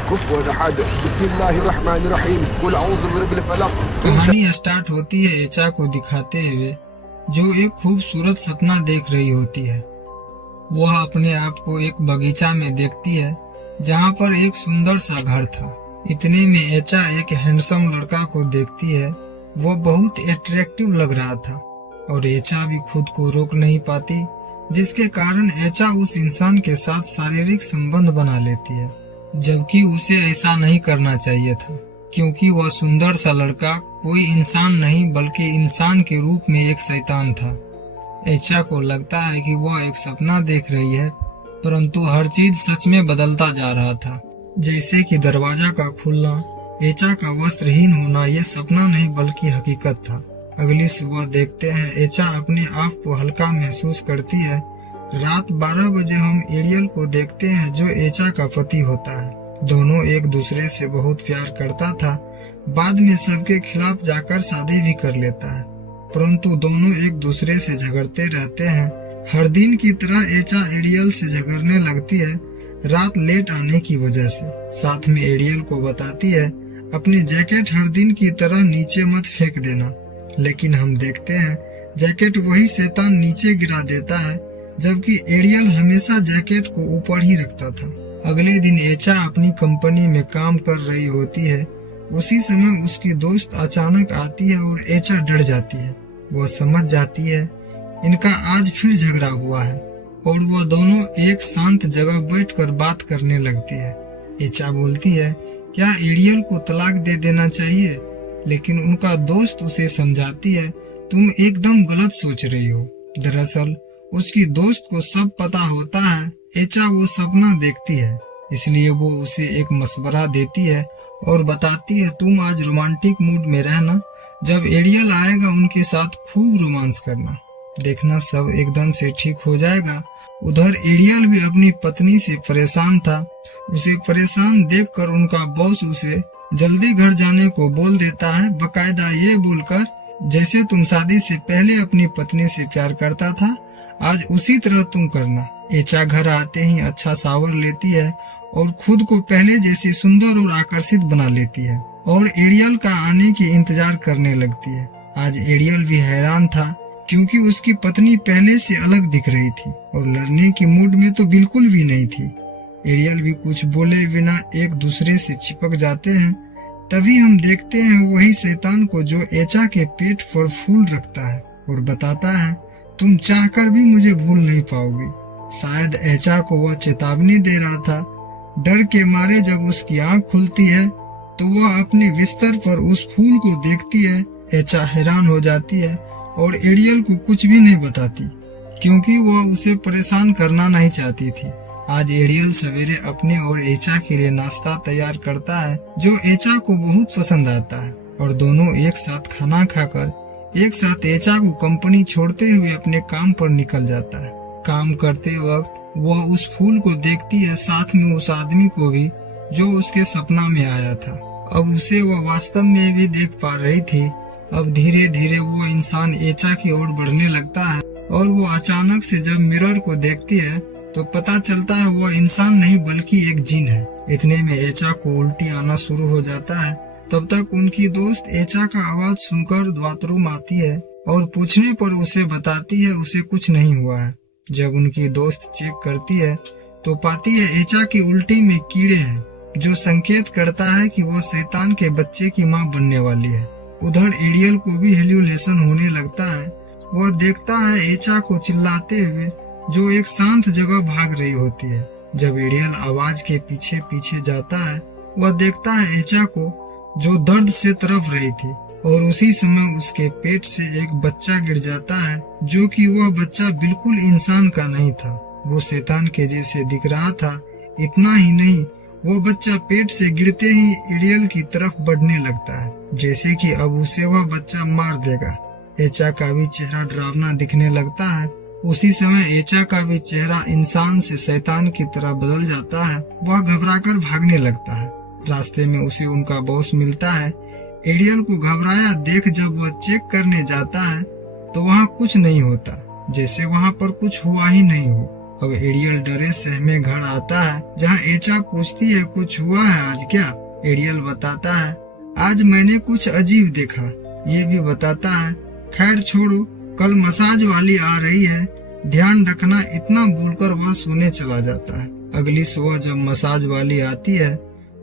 कुफुवन अहद, बिस्मिल्लाहिर्रहमानिर्रहीम, कुल अऊज़ु बिरब्बिल फलक। कहानी स्टार्ट होती है एचा को दिखाते हुए, जो एक खूबसूरत सपना देख रही होती है। वह अपने आप को एक बगीचा में देखती है जहाँ पर एक सुंदर सा घर था। इतने में एचा एक हैंडसम लड़का को देखती है। वह बहुत अट्रैक्टिव लग रहा था और एचा भी खुद को रोक नहीं पाती, जिसके कारण एचा उस इंसान के साथ शारीरिक संबंध बना लेती है, जबकि उसे ऐसा नहीं करना चाहिए था, क्योंकि वह सुंदर सा लड़का कोई इंसान नहीं बल्कि इंसान के रूप में एक शैतान था। एचा को लगता है कि वह एक सपना देख रही है, परंतु हर चीज सच में बदलता जा रहा था। जैसे कि दरवाजा का खुलना, एचा का वस्त्रहीन होना यह सपना नहीं बल्कि हकीकत था। अगली सुबह देखते हैं एचा अपने आप को हल्का महसूस करती है। रात 12 बजे हम एरियल को देखते हैं, जो एचा का पति होता है। दोनों एक दूसरे से बहुत प्यार करता था। बाद में सबके खिलाफ जाकर शादी भी कर लेता है, परंतु दोनों एक दूसरे से झगड़ते रहते हैं। हर दिन की तरह एचा एरियल से झगड़ने लगती है, रात लेट आने की वजह से। साथ में एरियल को बताती है अपनी जैकेट हर दिन की तरह नीचे मत फेंक देना, लेकिन हम देखते हैं जैकेट वही शैतान नीचे गिरा देता है, जबकि एरियल हमेशा जैकेट को ऊपर ही रखता था। अगले दिन एचा अपनी कंपनी में काम कर रही होती है। उसी समय उसकी दोस्त अचानक आती है और एचा डर जाती है। वह समझ जाती है इनका आज फिर झगड़ा हुआ है और वह दोनों एक शांत जगह बैठकर बात करने लगती है। एचा बोलती है क्या एरियल को तलाक दे देना चाहिए, लेकिन उनका दोस्त उसे समझाती है तुम एकदम गलत सोच रही हो। दरअसल उसकी दोस्त को सब पता होता है। एचा वो सपना देखती है, इसलिए वो उसे एक मशवरा देती है और बताती है तुम आज रोमांटिक मूड में रहना, जब एरियल आएगा उनके साथ खूब रोमांस करना, देखना सब एकदम से ठीक हो जाएगा। उधर एरियल भी अपनी पत्नी से परेशान था। उसे परेशान देखकर उनका बॉस उसे जल्दी घर जाने को बोल देता है, बकायदा ये बोलकर जैसे तुम शादी से पहले अपनी पत्नी से प्यार करता था, आज उसी तरह तुम करना। एचा घर आते ही अच्छा शावर लेती है और खुद को पहले जैसी सुंदर और आकर्षित बना लेती है और एरियल का आने की इंतजार करने लगती है। आज एरियल भी हैरान था, क्योंकि उसकी पत्नी पहले से अलग दिख रही थी और लड़ने की मूड में तो बिल्कुल भी नहीं थी। एरियल भी कुछ बोले बिना एक दूसरे से चिपक जाते हैं। तभी हम देखते हैं वही शैतान को जो एचा के पेट पर फूल रखता है और बताता है तुम चाहकर भी मुझे भूल नहीं पाओगे। शायद एचा को वह चेतावनी दे रहा था। डर के मारे जब उसकी आंख खुलती है तो वह अपने बिस्तर पर उस फूल को देखती है। एचा हैरान हो जाती है और एरियल को कुछ भी नहीं बताती, क्योंकि वह उसे परेशान करना नहीं चाहती थी। आज एरियल सवेरे अपने और एचा के लिए नाश्ता तैयार करता है, जो एचा को बहुत पसंद आता है, और दोनों एक साथ खाना खाकर एक साथ एचा को कंपनी छोड़ते हुए अपने काम पर निकल जाता है। काम करते वक्त वह उस फूल को देखती है, साथ में उस आदमी को भी जो उसके सपना में आया था। अब उसे वह वास्तव में भी देख पा रही थी। अब धीरे धीरे वो इंसान एचा की ओर बढ़ने लगता है और वो अचानक से जब मिरर को देखती है तो पता चलता है वह इंसान नहीं बल्कि एक जिन है। इतने में एचा को उल्टी आना शुरू हो जाता है। तब तक उनकी दोस्त एचा का आवाज सुनकर बाथरूम आती है और पूछने पर उसे बताती है उसे कुछ नहीं हुआ है। जब उनकी दोस्त चेक करती है तो पाती है एचा की उल्टी में कीड़े हैं, जो संकेत करता है कि वह शैतान के बच्चे की मां बनने वाली है। उधर एरियल को भी हेल्यूलेशन होने लगता है। वह देखता है एचा को चिल्लाते हुए, जो एक शांत जगह भाग रही होती है। जब एरियल आवाज के पीछे पीछे जाता है, वह देखता है एचा को, जो दर्द से तड़प रही थी, और उसी समय उसके पेट से एक बच्चा गिर जाता है, जो कि वह बच्चा बिल्कुल इंसान का नहीं था, वो शैतान के जैसे दिख रहा था। इतना ही नहीं, वो बच्चा पेट से गिरते ही एरियल की तरफ बढ़ने लगता है, जैसे कि अब उसे वह बच्चा मार देगा। एचा का भी चेहरा डरावना दिखने लगता है। उसी समय एचा का भी चेहरा इंसान से शैतान की तरह बदल जाता है। वह घबराकर भागने लगता है। रास्ते में उसे उनका बॉस मिलता है। एरियल को घबराया देख जब वह चेक करने जाता है तो वहाँ कुछ नहीं होता, जैसे वहाँ पर कुछ हुआ ही नहीं हो। अब एरियल डरे सहमे घर आता है, जहाँ एचा पूछती है कुछ हुआ है आज क्या। एरियल बताता है आज मैंने कुछ अजीब देखा। ये भी बताता है खैर छोड़ो, कल मसाज वाली आ रही है, ध्यान रखना, इतना बोलकर वह सोने चला जाता है। अगली सुबह जब मसाज वाली आती है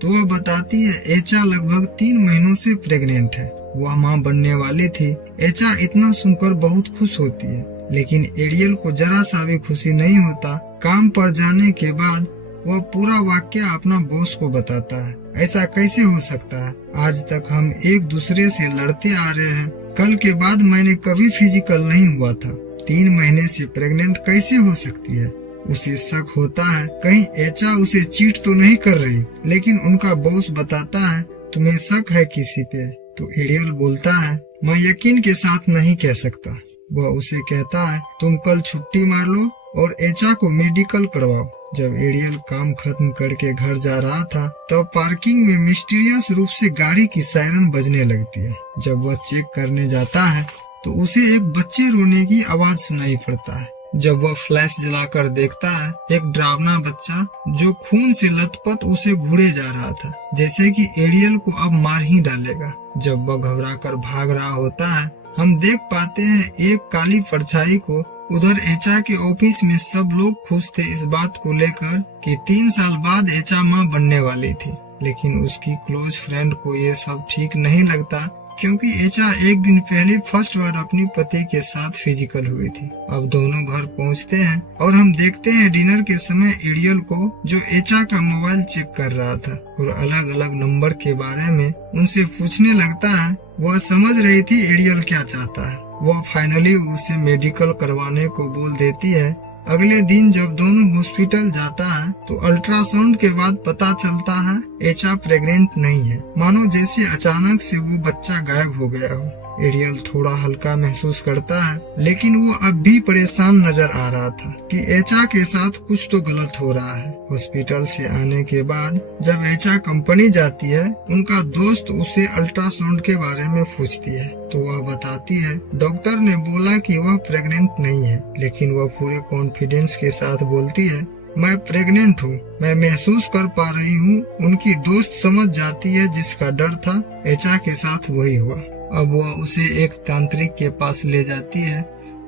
तो वह बताती है एचा लगभग 3 महीनों से प्रेग्नेंट है, वह माँ बनने वाली थी। एचा इतना सुनकर बहुत खुश होती है, लेकिन एरियल को जरा सा भी खुशी नहीं होता। काम पर जाने के बाद वह पूरा वाक्य अपना बॉस को बताता है। ऐसा कैसे हो सकता है, आज तक हम एक दूसरे से लड़ते आ रहे हैं, कल के बाद मैंने कभी फिजिकल नहीं हुआ था, 3 महीने से प्रेग्नेंट कैसे हो सकती है। उसे शक होता है कहीं एचा उसे चीट तो नहीं कर रही, लेकिन उनका बॉस बताता है तुम्हें शक है किसी पे। तो एरियल बोलता है मैं यकीन के साथ नहीं कह सकता। वह उसे कहता है तुम कल छुट्टी मार लो और एचा को मेडिकल करवाओ। जब एरियल काम खत्म करके घर जा रहा था तब पार्किंग में मिस्टीरियस रूप से गाड़ी की सायरन बजने लगती है। जब वह चेक करने जाता है तो उसे एक बच्चे रोने की आवाज सुनाई पड़ता है। जब वह फ्लैश जलाकर देखता है, एक डरावना बच्चा जो खून से लथपथ उसे घूरे जा रहा था, जैसे कि एरियल को अब मार ही डालेगा। जब वह घबराकर भाग रहा होता है, हम देख पाते हैं एक काली परछाई को। उधर एचा के ऑफिस में सब लोग खुश थे इस बात को लेकर कि 3 साल बाद एचा माँ बनने वाली थी, लेकिन उसकी क्लोज फ्रेंड को ये सब ठीक नहीं लगता, क्योंकि एचा एक दिन पहले फर्स्ट बार अपनी पति के साथ फिजिकल हुई थी। अब दोनों घर पहुंचते हैं और हम देखते हैं डिनर के समय एरियल को, जो एचा का मोबाइल चेक कर रहा था और अलग अलग नंबर के बारे में उनसे पूछने लगता है। वह समझ रही थी एरियल क्या चाहता है। वह फाइनली उसे मेडिकल करवाने को बोल देती है। अगले दिन जब दोनों हॉस्पिटल जाता है तो अल्ट्रासाउंड के बाद पता चलता है एचा प्रेग्नेंट नहीं है, मानो जैसे अचानक से वो बच्चा गायब हो गया हो। एरियल थोड़ा हल्का महसूस करता है, लेकिन वो अब भी परेशान नजर आ रहा था कि एचा के साथ कुछ तो गलत हो रहा है। हॉस्पिटल से आने के बाद जब एचा कंपनी जाती है, उनका दोस्त उसे अल्ट्रासाउंड के बारे में पूछती है तो वह बताती है डॉक्टर ने बोला कि वह प्रेग्नेंट नहीं है, लेकिन वह पूरे कॉन्फिडेंस के साथ बोलती है मैं प्रेग्नेंट हूँ, मैं महसूस कर पा रही हूँ। उनकी दोस्त समझ जाती है जिसका डर था एचा के साथ वही हुआ। अब वह उसे एक तांत्रिक के पास ले जाती है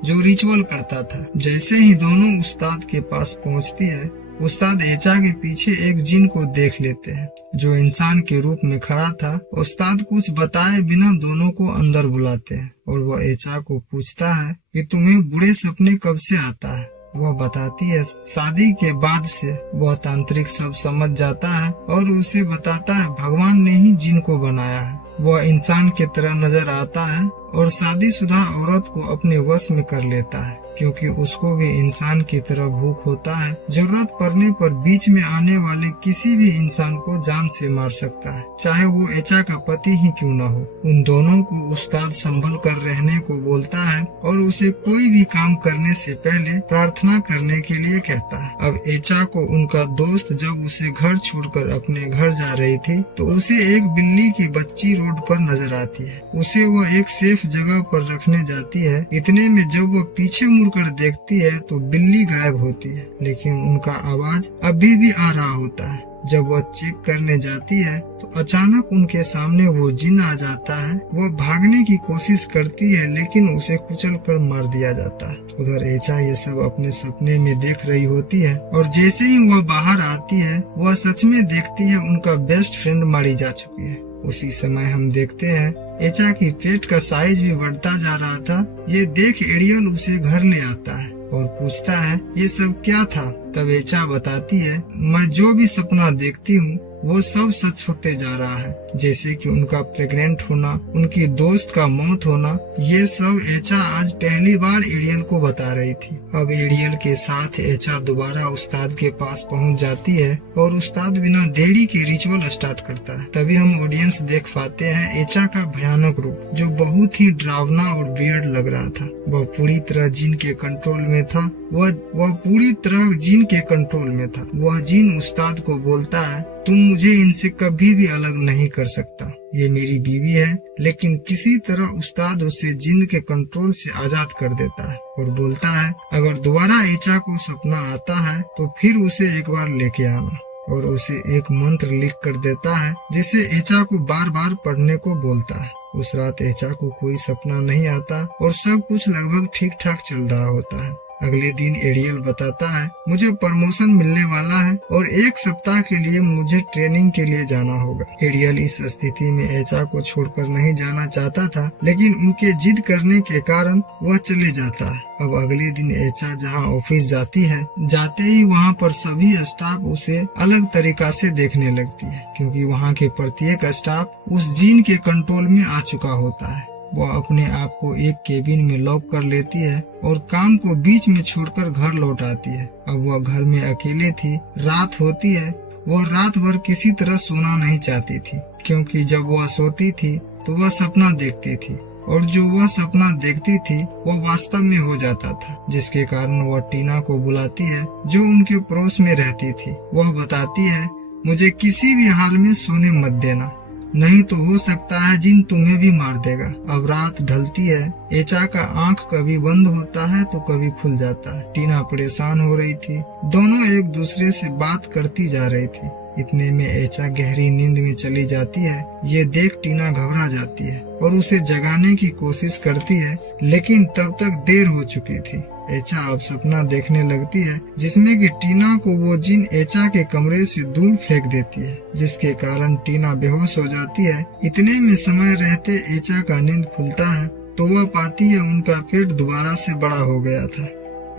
जो रिचुअल करता था। जैसे ही दोनों उस्ताद के पास पहुंचती है, उस्ताद एचा के पीछे एक जिन को देख लेते हैं जो इंसान के रूप में खड़ा था। उस्ताद कुछ बताए बिना दोनों को अंदर बुलाते हैं और वह एचा को पूछता है कि तुम्हें बुरे सपने कब से आता है। वह बताती है शादी के बाद से। वह तांत्रिक सब समझ जाता है और उसे बताता है भगवान ने ही जिन को बनाया है। वह इंसान की तरह नजर आता है और शादीशुदा औरत को अपने वश में कर लेता है, क्योंकि उसको भी इंसान की तरह भूख होता है। जरूरत पड़ने पर बीच में आने वाले किसी भी इंसान को जान से मार सकता है, चाहे वो एचा का पति ही क्यों न हो। उन दोनों को उस्ताद संभल कर रहने को बोलता है और उसे कोई भी काम करने से पहले प्रार्थना करने के लिए कहता है। अब एचा को उनका दोस्त जब उसे घर छोड़कर अपने घर जा रही थी तो उसे एक बिल्ली की बच्ची रोड पर नजर आती है। उसे वो एक सेफ जगह पर रखने जाती है। इतने में जब वो पीछे मुड़कर देखती है तो बिल्ली गायब होती है, लेकिन उनका आवाज अभी भी आ रहा होता है। जब वह चेक करने जाती है तो अचानक उनके सामने वो जिन आ जाता है। वह भागने की कोशिश करती है, लेकिन उसे कुचलकर मार दिया जाता है। उधर एचा ये सब अपने सपने में देख रही होती है और जैसे ही वह बाहर आती है वह सच में देखती है उनका बेस्ट फ्रेंड मारी जा चुकी है। उसी समय हम देखते हैं एचा की पेट का साइज भी बढ़ता जा रहा था। ये देख एरियल उसे घर ले आता है और पूछता है ये सब क्या था। तब एचा बताती है मैं जो भी सपना देखती हूँ वो सब सच होते जा रहा है, जैसे कि उनका प्रेग्नेंट होना, उनकी दोस्त का मौत होना। ये सब एचा आज पहली बार एरियल को बता रही थी। अब एरियल के साथ एचा दोबारा उस्ताद के पास पहुंच जाती है और उस्ताद बिना देरी के रिचुअल स्टार्ट करता है। तभी हम ऑडियंस देख पाते हैं एचा का भयानक रूप, जो बहुत ही डरावना और वियर्ड लग रहा था। वह पूरी तरह जिन के कंट्रोल में था। वह पूरी तरह जिन के कंट्रोल में था। वह जिन उस्ताद को बोलता है तुम मुझे इनसे कभी भी अलग नहीं कर सकता। ये मेरी बीवी है। लेकिन किसी तरह उस्ताद उसे जिन के कंट्रोल से आजाद कर देता है और बोलता है अगर दोबारा एचा को सपना आता है तो फिर उसे एक बार लेके आना, और उसे एक मंत्र लिख कर देता है जिसे एचा को बार बार पढ़ने को बोलता है। उस रात एचा को कोई सपना नहीं आता और सब कुछ लगभग ठीक ठाक चल रहा होता है। अगले दिन एरियल बताता है मुझे प्रमोशन मिलने वाला है और 1 सप्ताह के लिए मुझे ट्रेनिंग के लिए जाना होगा। एरियल इस स्थिति में एचा को छोड़कर नहीं जाना चाहता था, लेकिन उनके जिद करने के कारण वह चले जाता है। अब अगले दिन एचा जहां ऑफिस जाती है, जाते ही वहां पर सभी स्टाफ उसे अलग तरीका से देखने लगती है, क्योंकि वहां के प्रत्येक स्टाफ उस जीन के कंट्रोल में आ चुका होता है। वह अपने आप को एक केबिन में लॉक कर लेती है और काम को बीच में छोड़कर घर लौट आती है। अब वह घर में अकेले थी, रात होती है। वह रात भर किसी तरह सोना नहीं चाहती थी, क्योंकि जब वह सोती थी तो वह सपना देखती थी, और जो वह सपना देखती थी वह वास्तव में हो जाता था, जिसके कारण वह टीना को बुलाती है जो उनके पड़ोस में रहती थी। वह बताती है मुझे किसी भी हाल में सोने मत देना, नहीं तो हो सकता है जिन तुम्हें भी मार देगा। अब रात ढलती है। एचा का आंख कभी बंद होता है तो कभी खुल जाता है। टीना परेशान हो रही थी। दोनों एक दूसरे से बात करती जा रही थी। इतने में एचा गहरी नींद में चली जाती है। ये देख टीना घबरा जाती है और उसे जगाने की कोशिश करती है, लेकिन तब तक देर हो चुकी थी। एचा अब सपना देखने लगती है जिसमें कि टीना को वो जिन एचा के कमरे से दूर फेंक देती है, जिसके कारण टीना बेहोश हो जाती है। इतने में समय रहते एचा का नींद खुलता है तो वह पाती है उनका पेट दोबारा से बड़ा हो गया था।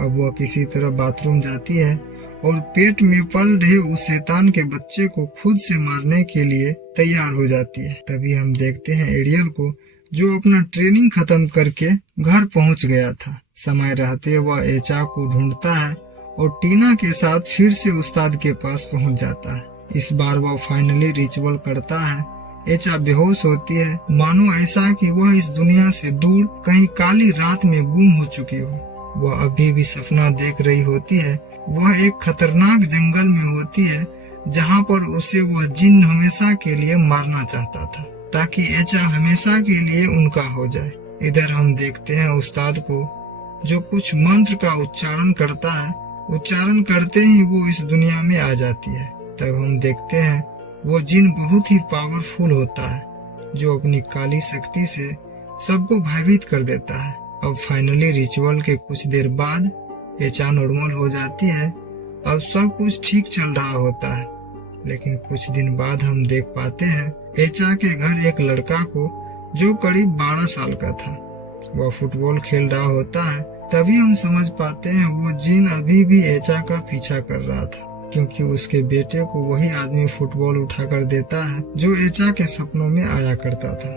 अब वह किसी तरह बाथरूम जाती है और पेट में पल रहे उस शैतान के बच्चे को खुद से मारने के लिए तैयार हो जाती है। तभी हम देखते हैं एरियल को, जो अपना ट्रेनिंग खत्म करके घर पहुंच गया था। समय रहते वह एचा को ढूंढता है और टीना के साथ फिर से उस्ताद के पास पहुंच जाता है। इस बार वह फाइनली रिचुअल करता है। एचा बेहोश होती है, मानो ऐसा कि वह इस दुनिया से दूर कहीं काली रात में गुम हो चुकी हो। वह अभी भी सपना देख रही होती है। वह एक खतरनाक जंगल में होती है जहाँ पर उसे वह जिन हमेशा के लिए मारना चाहता था, ताकि एचा हमेशा के लिए उनका हो जाए। इधर हम देखते हैं उस्ताद को, जो कुछ मंत्र का उच्चारण करता है। उच्चारण करते ही वो इस दुनिया में आ जाती है। तब हम देखते हैं वो जिन बहुत ही पावरफुल होता है, जो अपनी काली शक्ति से सबको भयभीत कर देता है। अब फाइनली रिचुअल के कुछ देर बाद एचा नॉर्मल हो जाती है। अब सब कुछ ठीक चल रहा होता है, लेकिन कुछ दिन बाद हम देख पाते हैं एचा के घर एक लड़का को, जो करीब 12 साल का था। वह फुटबॉल खेल रहा होता है। तभी हम समझ पाते हैं वो जिन अभी भी एचा का पीछा कर रहा था, क्योंकि उसके बेटे को वही आदमी फुटबॉल उठाकर देता है जो एचा के सपनों में आया करता था।